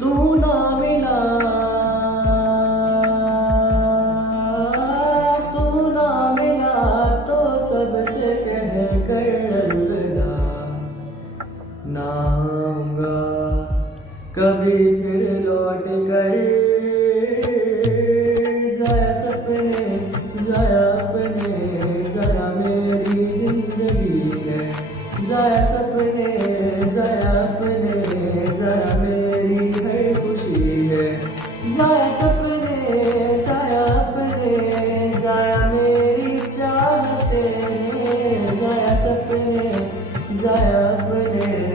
तू ना मिला, तू ना मिला तो सबसे कह कर अलविदा। ना आऊंगा कभी फिर लौट कर, ज़ाया सपने ज़ाया अपने ज़ाया मेरी जिंदगी है। ज़ाया सपने ज़ाया अपने ज़ाया मेरी हर खुशी है। ज़ाया सपने ज़ाया अपने ज़ाया मेरी चाहते हैं। ज़ाया सपने ज़ाया अपने